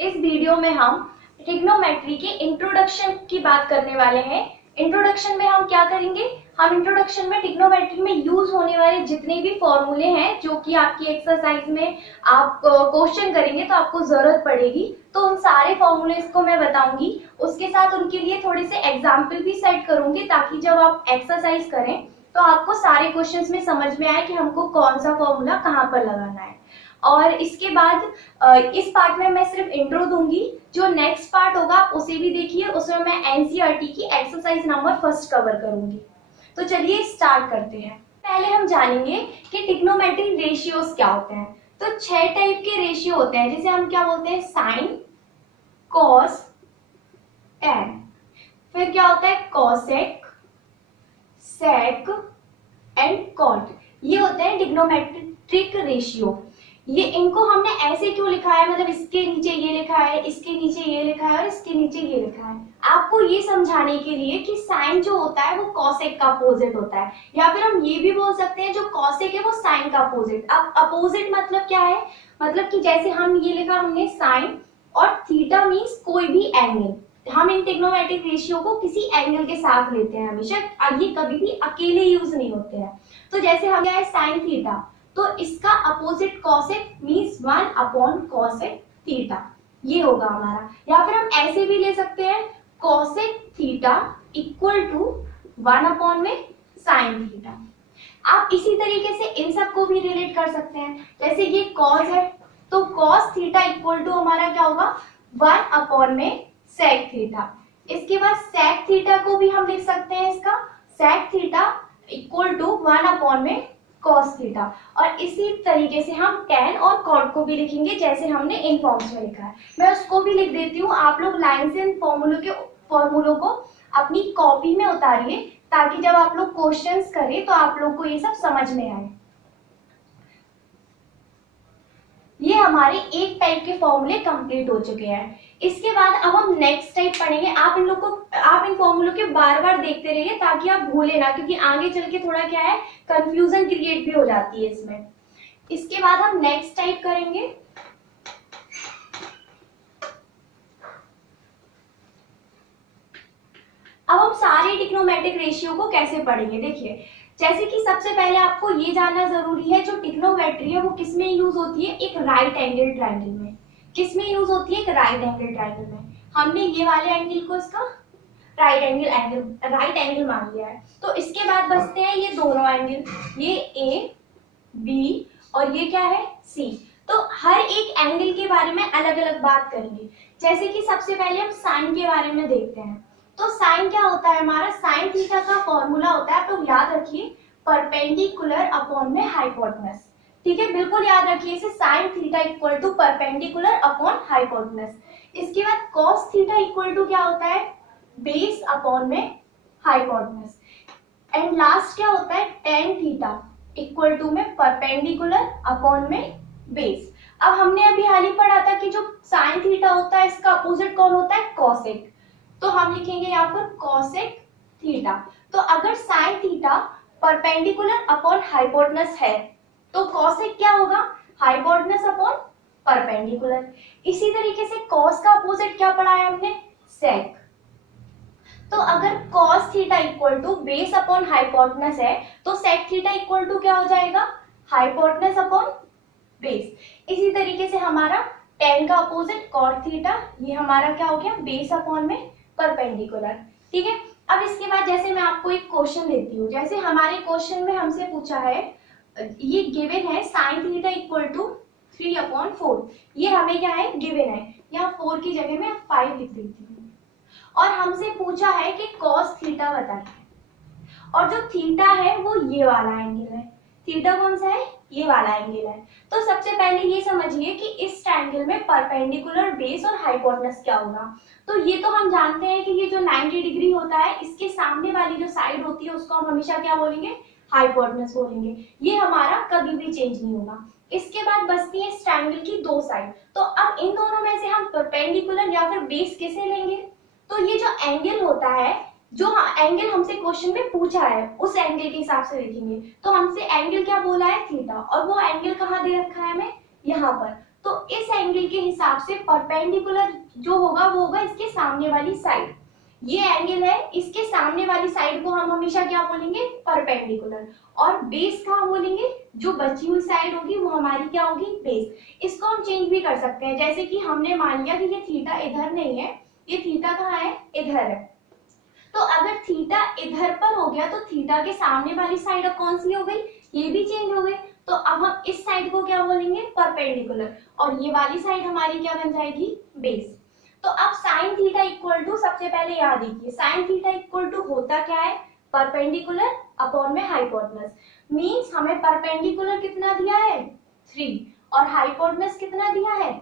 इस वीडियो में हम ट्रिग्नोमेट्री के इंट्रोडक्शन की बात करने वाले हैं। इंट्रोडक्शन में हम क्या करेंगे, हम इंट्रोडक्शन में ट्रिग्नोमेट्री में यूज होने वाले जितने भी फॉर्मूले हैं जो कि आपकी एक्सरसाइज में आप क्वेश्चन करेंगे तो आपको जरूरत पड़ेगी, तो उन सारे फॉर्मूलेस को मैं बताऊंगी। उसके साथ उनके लिए थोड़े से एग्जाम्पल भी सेट करूंगी ताकि जब आप एक्सरसाइज करें तो आपको सारे क्वेश्चंस में समझ में आए कि हमको कौन सा फॉर्मूला कहाँ पर लगाना है। और इसके बाद इस पार्ट में मैं सिर्फ इंट्रो दूंगी, जो नेक्स्ट पार्ट होगा उसे भी देखिए, उसमें मैं एनसीईआरटी की एक्सरसाइज नंबर फर्स्ट कवर करूंगी। तो चलिए स्टार्ट करते हैं। पहले हम जानेंगे कि ट्रिग्नोमेट्रिक रेशियोज क्या होते हैं। तो 6 टाइप के रेशियो होते हैं जिसे हम क्या बोलते हैं, साइन, कॉस, टैन। फिर क्या होता है, कॉसेक, सेक एंड कॉट। ये होते हैं ट्रिग्नोमेट्रिक रेशियो। ये इनको हमने ऐसे क्यों लिखा है, मतलब इसके नीचे ये लिखा है, इसके नीचे ये लिखा है और इसके नीचे ये लिखा है, आपको ये समझाने के लिए कि साइन जो होता है वो कॉसेक का अपोजिट होता है, या फिर हम ये भी बोल सकते हैं जो कॉसेक है वो साइन का अपोजिट। अब अपोजिट मतलब क्या है, मतलब कि जैसे हम ये लिखा हमने साइन और थीटा मीन्स कोई भी एंगल। हम इन ट्रिग्नोमेट्रिक रेशियो को किसी एंगल के साथ लेते हैं हमेशा, ये कभी भी अकेले यूज नहीं होते हैं। तो जैसे हम क्या है साइन थीटा, तो इसका opposite cosec means 1 upon cosec theta, ये होगा हमारा। या फिर हम ऐसे भी ले सकते हैं, cosec theta equal to 1 upon में साइन थीटा। आप इसी तरीके से इन सबको भी रिलेट कर सकते हैं। जैसे ये कॉस है तो कॉस थीटा इक्वल टू हमारा क्या होगा, 1 अपॉन में सेक थीटा। इसके बाद सेक थीटा को भी हम लिख सकते हैं, इसका sec theta equal to 1 upon में कॉस थीटा। और इसी तरीके से हम टैन और कॉट को भी लिखेंगे जैसे हमने इन फॉर्म्स में लिखा है। मैं उसको भी लिख देती हूँ, आप लोग लाइन से इन फॉर्मूलों को अपनी कॉपी में उतारिए ताकि जब आप लोग क्वेश्चंस करें तो आप लोग को ये सब समझ में आए। ये हमारे एक टाइप के फॉर्मूले कंप्लीट हो चुके हैं। इसके बाद अब हम नेक्स्ट टाइप पढ़ेंगे। आप इन फॉर्मूलों के बार बार देखते रहिए ताकि आप भूले ना, क्योंकि आगे चल के थोड़ा क्या है कंफ्यूजन क्रिएट भी हो जाती है इसमें। इसके बाद हम नेक्स्ट टाइप करेंगे। अब हम सारे ट्रिग्नोमेट्रिक रेशियो को कैसे पढ़ेंगे, देखिए जैसे कि सबसे पहले आपको ये जानना जरूरी है जो ट्रिग्नोमेट्री है वो किस में यूज होती है, एक राइट एंगल ट्रायंगल में। किस में यूज होती है, एक राइट एंगल ट्रायंगल में। हमने ये वाले एंगल को इसका राइट एंगल मान लिया है। तो इसके बाद बचते हैं ये दोनों एंगल, ये ए बी और ये क्या है सी। तो हर एक एंगल के बारे में अलग अलग बात करेंगे। जैसे कि सबसे पहले हम साइन के बारे में देखते हैं। तो साइन क्या होता है हमारा, साइन थीटा का फॉर्मूला होता है, तो याद रखिए परपेंडिकुलर अपॉन में हाइपोटेनस। ठीक है, बिल्कुल याद रखिए इसे, sine theta equal to perpendicular upon hypotenuse. इसके बाद कॉस थीटा इक्वल टू क्या होता है, बेस अपॉन में हाइपोटेनस। एंड लास्ट क्या होता है, टेन थीटा इक्वल टू में परपेंडिकुलर अपॉन में बेस। अब हमने अभी हाल ही पढ़ा था कि जो साइन थीटा होता है इसका अपोजिट कौन होता है, कॉसेक। तो हम लिखेंगे यहाँ पर कॉसेक थीटा। तो अगर sine theta perpendicular upon hypotenuse है तो कॉसेक क्या होगा, हाइपोटेनस अपॉन परपेंडिकुलर। इसी तरीके से कॉस का अपोजिट क्या पढ़ा है हमने, सेक। तो अगर cos theta equal to base upon hypotenuse है तो सेक थीटा इक्वल टू क्या हो जाएगा, हाइपोटेनस अपॉन बेस। इसी तरीके से हमारा टेन का अपोजिट कॉट थीटा, ये हमारा क्या हो गया, बेस अपॉन में परपेंडिकुलर। ठीक है, अब इसके बाद जैसे मैं आपको एक क्वेश्चन देती हूँ, जैसे हमारे क्वेश्चन में हमसे पूछा है, ये गिवन है sine theta equal to 3 upon 4। ये हमें क्या है, गिवन है। यहाँ 4 की जगह मैं 5 लिख देती हूँ। और हमसे पूछा है कि कॉस थीटा बताइए, और जो थीटा है वो ये वाला एंगल है। थीटा कौन सा है, ये वाला एंगल है। तो सबसे पहले ये समझिए कि इस ट्रायंगल में परपेंडिकुलर, बेस और हाइपोटेनस क्या होगा। तो ये तो हम जानते हैं कि ये जो 90 डिग्री होता है इसके सामने वाली जो साइड होती है उसको हम हमेशा क्या बोलेंगे, हाइपोटेनस बोलेंगे। ये हमारा कभी भी चेंज नहीं होगा। इसके बाद बचती है इस ट्रायंगल की दो साइड। तो अब इन दोनों में से हम परपेंडिकुलर या फिर बेस किसे लेंगे, तो ये जो एंगल होता है, जो एंगल हमसे क्वेश्चन में पूछा है उस एंगल के हिसाब से देखेंगे। तो हमसे एंगल क्या बोला है, थीटा, और वो एंगल कहाँ दे रखा है हमें, यहाँ पर। तो इस एंगल के हिसाब से परपेंडिकुलर जो होगा वो होगा इसके सामने वाली साइड। ये एंगल है, इसके सामने वाली साइड को हम हमेशा क्या बोलेंगे, परपेंडिकुलर। और बेस कहाँ बोलेंगे, जो बची हुई साइड होगी वो हमारी क्या होगी, बेस। इसको हम चेंज भी कर सकते हैं, जैसे कि हमने मान लिया कि ये थीटा इधर नहीं है, ये थीटा कहाँ है, इधर है। तो अगर थीटा इधर पर हो गया तो थीटा के सामने वाली साइड अब कौन सी हो गई, ये भी चेंज हो गई। तो अब हम इस साइड को क्या बोलेंगे, परपेंडिकुलर, और ये वाली साइड हमारी क्या बन जाएगी, बेस। तो अब साइन थीटा इक्वल टू, सबसे पहले याद रखिए साइन थीटा इक्वल टू होता क्या है, परपेंडिकुलर अपॉन में हाइपोटेनस। मींस हमें परपेंडिकुलर कितना दिया है, 3, और हाइपोटेनस कितना दिया है,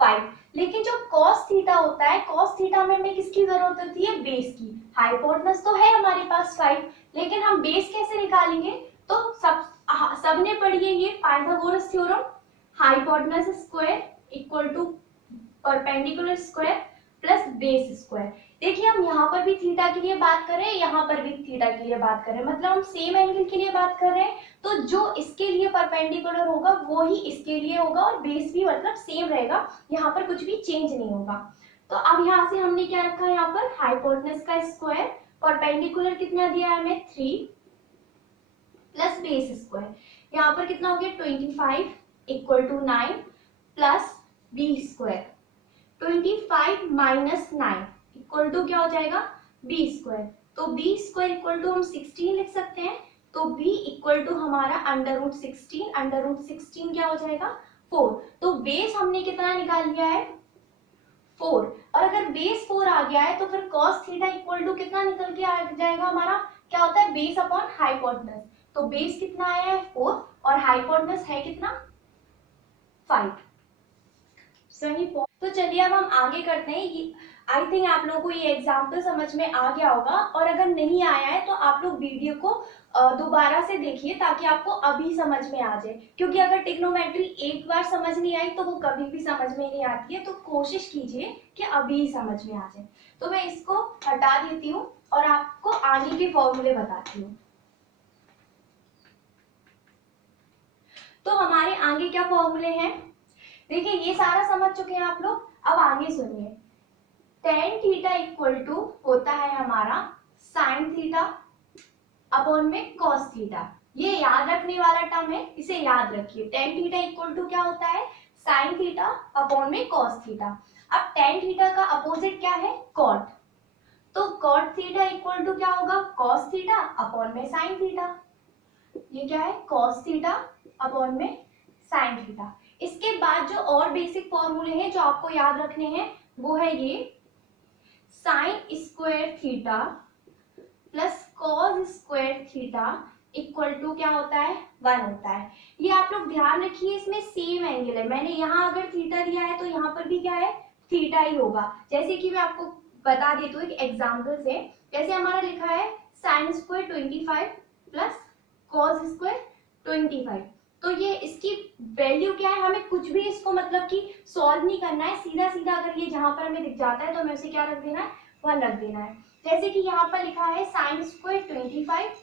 5। लेकिन जो cos थीटा होता है, cos थीटा में हमें किसकी जरूरत होती है, बेस की। हाइपोटेनस तो है हमारे पास 5, लेकिन हम बेस कैसे निकालेंगे, तो सबने पढ़ी है ये Pythagoras theorem, hypotenuse square equal to perpendicular square plus base square. देखिए हम यहाँ पर भी थीटा के लिए बात कर रहे हैं, यहाँ पर भी थीटा के लिए बात कर रहे हैं, मतलब हम सेम एंगल के लिए बात कर रहे हैं। तो जो इसके लिए परपेंडिकुलर होगा वो ही इसके लिए होगा, और बेस भी मतलब सेम रहेगा, यहाँ पर कुछ भी चेंज नहीं होगा। तो अब यहाँ से हमने क्या रखा है, यहाँ पर हाइपोटेनस का स्क्वायर, परपेंडिकुलर कितना दिया है हमें, 3 प्लस बेस स्क्वायर, यहाँ पर कितना हो गया 25 equal to 9 plus B square. 25 minus 9 equal to क्या हो जाएगा, बी स्क्वायर। तो बी स्क्वायर इक्वल टू हम 16 लिख सकते हैं। तो b इक्वल टू हमारा अंडर रूट 16, अंडर रूट 16 क्या हो जाएगा, 4। तो बेस हमने कितना निकाल लिया है, 4। और अगर बेस 4 आ गया है तो फिर cos थीटा इक्वल टू कितना निकल के आ जाएगा हमारा, क्या होता है, बेस अपॉन हाइपोटेनस। तो बेस कितना आया है, 4, और हाइपोटेनस है कितना, 5। सही। तो चलिए अब हम आगे करते हैं। आई थिंक आप लोगों को ये एग्जाम्पल समझ में आ गया होगा, और अगर नहीं आया है तो आप लोग वीडियो को दोबारा से देखिए ताकि आपको अभी समझ में आ जाए, क्योंकि अगर ट्रिग्नोमेट्री एक बार समझ नहीं आई तो वो कभी भी समझ में नहीं आती है। तो कोशिश कीजिए कि अभी समझ में आ जाए। तो मैं इसको हटा देती हूँ और आपको आगे के फॉर्मूले बताती हूँ। तो हमारे आगे क्या फॉर्मूले हैं, देखिए ये सारा समझ चुके हैं आप लोग। अब आगे सुनिए, tan थीटा इक्वल टू होता है हमारा sin थीटा अपॉन में cos थीटा। ये याद रखने वाला टर्म है, इसे याद रखिए। tan थीटा इक्वल टू क्या होता है, sin थीटा अपॉन में cos थीटा। अब tan थीटा का अपोजिट क्या है, cot। तो cot थीटा इक्वल टू क्या होगा, cos थीटा अपॉन में sin थीटा। ये क्या है, cos थीटा अपॉन में sin थीटा। इसके बाद जो और बेसिक फॉर्मूले हैं जो आपको याद रखने हैं वो है ये sine square theta plus cos square theta equal to क्या होता है, 1 होता है। ये आप लोग ध्यान रखिए, इसमें सेम एंगल है। मैंने यहाँ अगर थीटा दिया है तो यहाँ पर भी क्या है, थीटा ही होगा। जैसे कि मैं आपको बता देती हूँ एक एग्जाम्पल से। जैसे हमारा लिखा है sine square 25 plus cos square 25। तो ये इसकी वैल्यू क्या है, हमें कुछ भी इसको मतलब कि सॉल्व नहीं करना है, सीधा सीधा अगर ये जहां पर हमें दिख जाता है तो हमें उसे क्या रख देना है, 1 रख देना है। जैसे कि यहाँ पर लिखा है sine square 25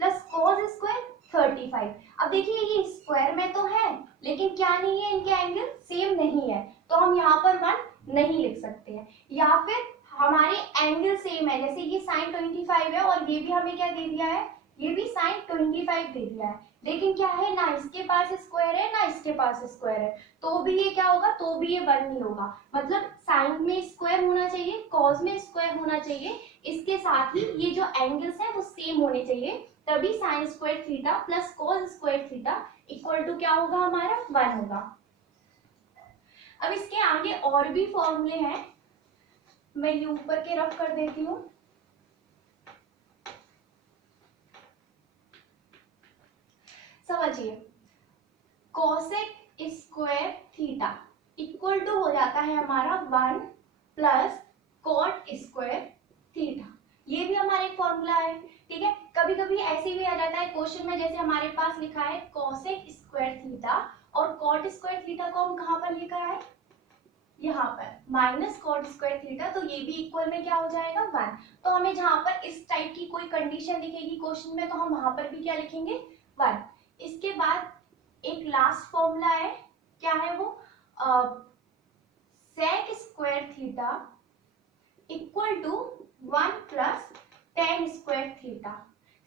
plus cos square 35। अब देखिए ये स्क्वायर में तो है लेकिन क्या नहीं है, इनके एंगल सेम नहीं है, तो हम यहाँ पर 1 नहीं लिख सकते हैं। या फिर हमारे एंगल सेम है, जैसे ये साइन 25 है और ये भी हमें क्या दे दिया है, ये भी साइन 25 दे दिया है, लेकिन क्या है ना इसके पास स्क्वायर है ना इसके पास स्क्वायर है, तो भी ये क्या होगा, तो भी ये 1 नहीं होगा। मतलब साइन में स्क्वायर होना चाहिए, कॉस में स्क्वायर होना चाहिए, इसके साथ ही ये जो एंगल्स हैं वो सेम होने चाहिए, तभी sine square theta plus cos square theta equal to क्या होगा हमारा, 1 होगा। अब इसके आगे और भी फॉर्मूले हैं, मैं ये ऊपर के रफ कर देती हूँ। समझिए, cosec square theta equal to हो जाता है हमारा 1 प्लस कॉट स्क्वायर थीटा। ये भी हमारा एक फॉर्मूला है, ठीक है। कभी कभी ऐसे भी आ जाता है क्वेश्चन में, जैसे हमारे पास लिखा है कोसेक स्क्वायर थीटा और कॉट स्क्वायर थीटा को हम कहाँ पर लिखा है, यहाँ पर माइनस कॉट स्क्वायर थीटा, तो ये भी इक्वल में क्या हो जाएगा, 1। तो हमें जहाँ पर इस टाइप की कोई कंडीशन दिखेगी क्वेश्चन में तो हम वहां पर भी क्या लिखेंगे, 1। इसके बाद एक लास्ट फॉर्मूला है, क्या है वो, sec square theta equal to 1 plus tan square theta.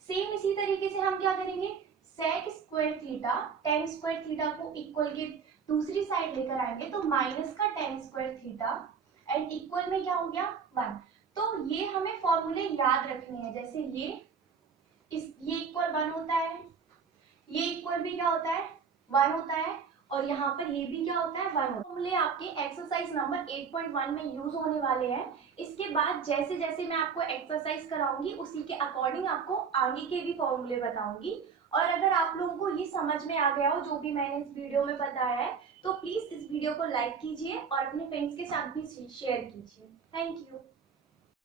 Same इसी तरीके से हम क्या करेंगे, sec square theta tan square theta को इक्वल के दूसरी साइड लेकर आएंगे तो माइनस का tan square theta and equal में क्या हो गया 1। तो ये हमें फॉर्मूले याद रखने हैं, जैसे ये इक्वल 1 होता है, ये इक्वल भी क्या होता है 1 होता है, और यहाँ पर ये भी क्या होता है 1 होता है। फॉर्मूले आपके एक्सरसाइज नंबर 8.1 में यूज होने वाले हैं। इसके बाद जैसे जैसे मैं आपको एक्सरसाइज कराऊंगी उसी के अकॉर्डिंग आपको आगे के भी फॉर्मूले बताऊंगी। और अगर आप लोगों को ये समझ में आ गया हो जो भी मैंने इस वीडियो में बताया है तो प्लीज इस वीडियो को लाइक कीजिए और अपने फ्रेंड्स के साथ भी शेयर कीजिए। Thank you.